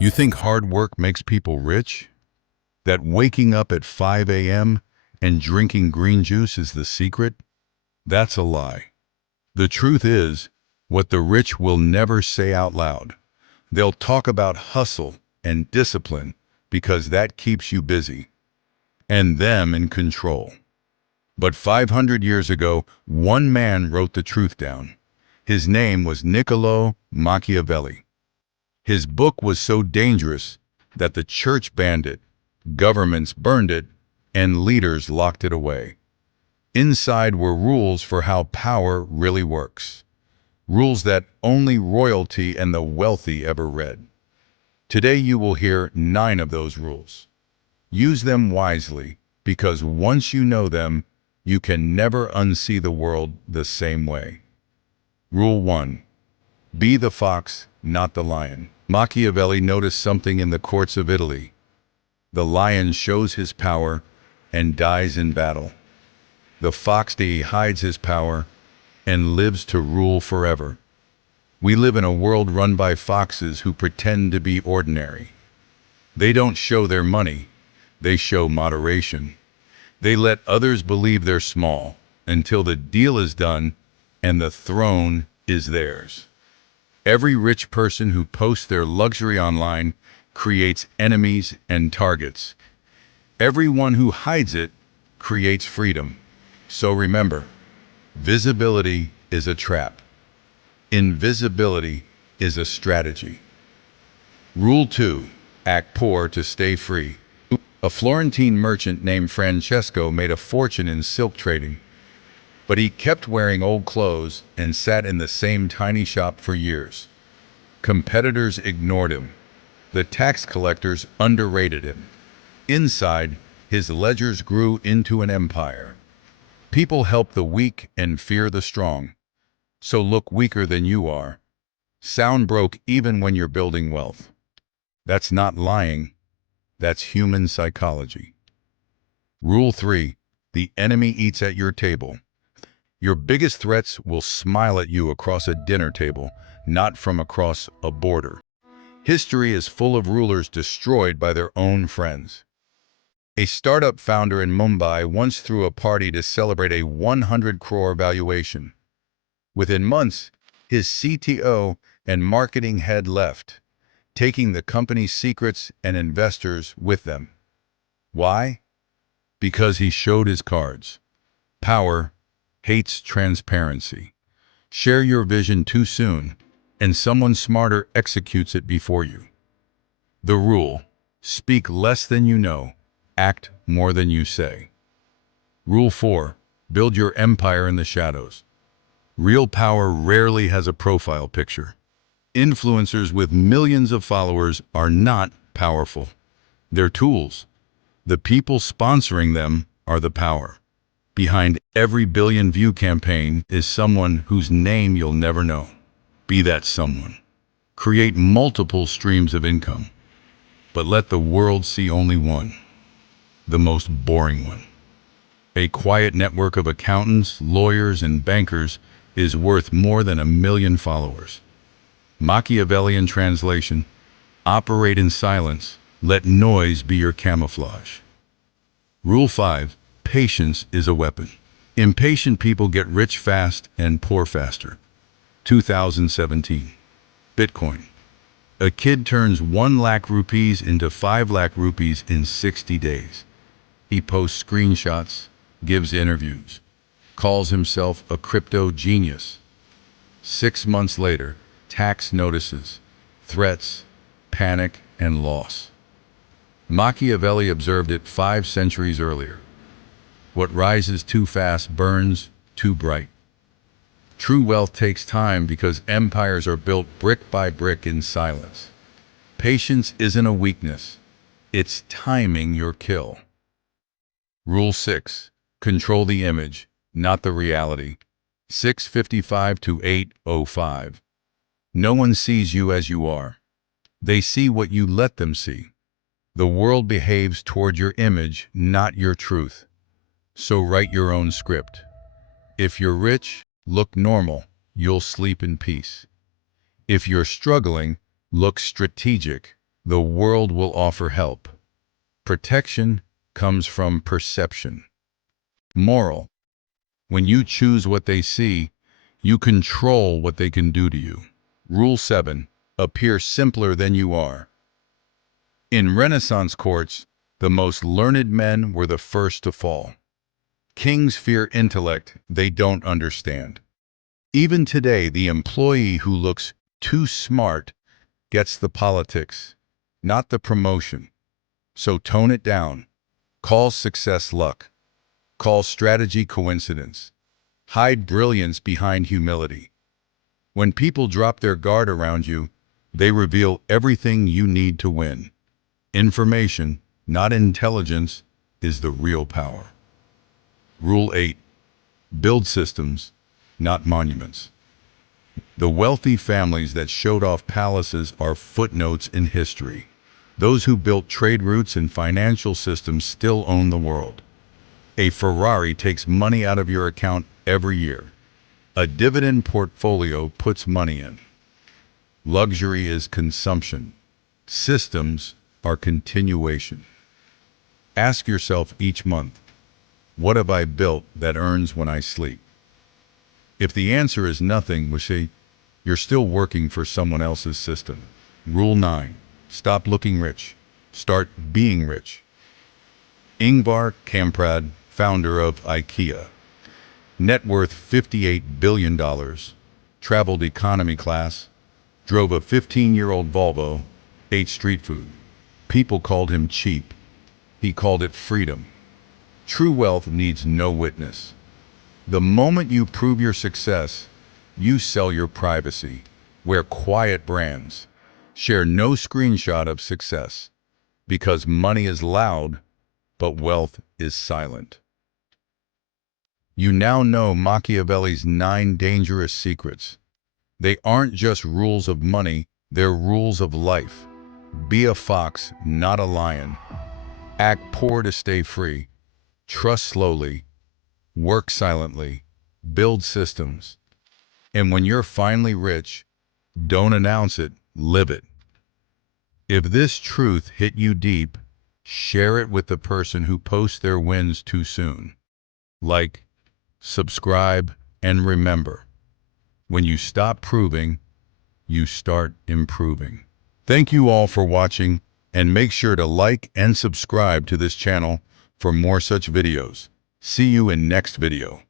You think hard work makes people rich? That waking up at 5 a.m. and drinking green juice is the secret? That's a lie. The truth is, what the rich will never say out loud. They'll talk about hustle and discipline because that keeps you busy and them in control. But 500 years ago, one man wrote the truth down. His name was Niccolo Machiavelli. His book was so dangerous that the church banned it, governments burned it, and leaders locked it away. Inside were rules for how power really works. Rules that only royalty and the wealthy ever read. Today you will hear 9 of those rules. Use them wisely, because once you know them, you can never unsee the world the same way. Rule 1. Be the fox, not the lion. Machiavelli noticed something in the courts of Italy. The lion shows his power and dies in battle. The fox hides his power and lives to rule forever. We live in a world run by foxes who pretend to be ordinary. They don't show their money, they show moderation. They let others believe they're small until the deal is done and the throne is theirs. Every rich person who posts their luxury online creates enemies and targets. Everyone who hides it creates freedom. So remember, visibility is a trap. Invisibility is a strategy. Rule 2. Act poor to stay free. A Florentine merchant named Francesco made a fortune in silk trading, but he kept wearing old clothes and sat in the same tiny shop for years. Competitors ignored him. The tax collectors underrated him. Inside, his ledgers grew into an empire. People help the weak and fear the strong. So look weaker than you are. Sound broke even when you're building wealth. That's not lying. That's human psychology. Rule 3. The enemy eats at your table. Your biggest threats will smile at you across a dinner table, not from across a border. History is full of rulers destroyed by their own friends. A startup founder in Mumbai once threw a party to celebrate a 100 crore valuation. Within months, his CTO and marketing head left, taking the company's secrets and investors with them. Why? Because he showed his cards. Power hates transparency. Share your vision too soon, and someone smarter executes it before you. The rule: speak less than you know, act more than you say. Rule 4. Build your empire in the shadows. Real power rarely has a profile picture. Influencers with millions of followers are not powerful. They're tools. The people sponsoring them are the power. Behind every billion-view campaign is someone whose name you'll never know. Be that someone. Create multiple streams of income, but let the world see only one, the most boring one. A quiet network of accountants, lawyers, and bankers is worth more than 1 million followers. Machiavellian translation: operate in silence, let noise be your camouflage. Rule 5. Patience is a weapon. Impatient people get rich fast and poor faster. 2017. Bitcoin. A kid turns 1 lakh rupees into 5 lakh rupees in 60 days. He posts screenshots, gives interviews, calls himself a crypto genius. 6 months later, tax notices, threats, panic, and loss. Machiavelli observed it 5 centuries earlier. What rises too fast burns too bright. True wealth takes time because empires are built brick by brick in silence. Patience isn't a weakness. It's timing your kill. Rule 6. Control the image, not the reality. 655 to 805. No one sees you as you are. They see what you let them see. The world behaves toward your image, not your truth. So write your own script. If you're rich, look normal. You'll sleep in peace. If you're struggling, look strategic. the world will offer help. Protection comes from perception. Moral: when you choose what they see, you control what they can do to you. Rule 7. Appear simpler than you are. In Renaissance courts, the most learned men were the first to fall. Kings fear intellect they don't understand. Even today, the employee who looks too smart gets the politics, not the promotion. So tone it down. Call success luck. Call strategy coincidence. Hide brilliance behind humility. When people drop their guard around you, they reveal everything you need to win. Information, not intelligence, is the real power. Rule 8. Build systems, not monuments. The wealthy families that showed off palaces are footnotes in history. Those who built trade routes and financial systems still own the world. A Ferrari takes money out of your account every year. A dividend portfolio puts money in. Luxury is consumption. Systems are continuation. Ask yourself each month, what have I built that earns when I sleep? If the answer is nothing, you're still working for someone else's system. Rule 9. Stop looking rich. Start being rich. Ingvar Kamprad, founder of IKEA. Net worth $58 billion. Traveled economy class. Drove a 15-year-old Volvo. Ate street food. People called him cheap. He called it freedom. True wealth needs no witness. The moment you prove your success, you sell your privacy. Wear quiet brands. Share no screenshot of success. Because money is loud, but wealth is silent. You now know Machiavelli's 9 dangerous secrets. They aren't just rules of money, they're rules of life. Be a fox, not a lion. Act poor to stay free. Trust slowly. Work silently. Build systems. And when you're finally rich, don't announce it, live it. If this truth hit you deep, share it with the person who posts their wins too soon. Like, subscribe, and remember, when you stop proving, you start improving. Thank you all for watching, and make sure to like and subscribe to this channel for more such videos. See you in next video.